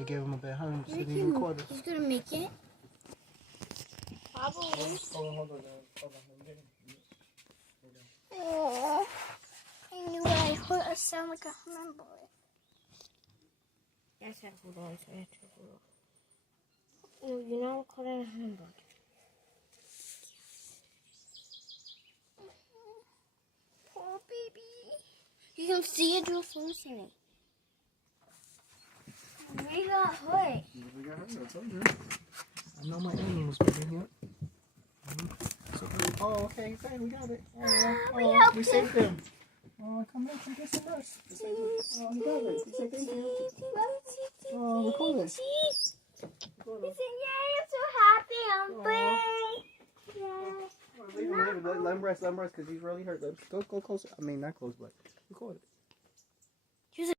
they gave him a bad home so he recorded. He's gonna make it. Probably. Hold on. Oh, I knew I heard a sound like a hummingbird. Yes, I hold on. So I have to hold on. No, you're not recording a hummingbird. Poor baby. You can see it through listening. We got hurt. We got hurt, I told you. I know my animals better here. Oh, okay, we got it. We saved him. Oh, come back and get some rest. Oh, he got it. He said thank you. Oh, record it. He said, yay, I'm so happy. I'm free. Yeah. Let him rest, because he's really hurt. Go closer. I mean, not close, but record it.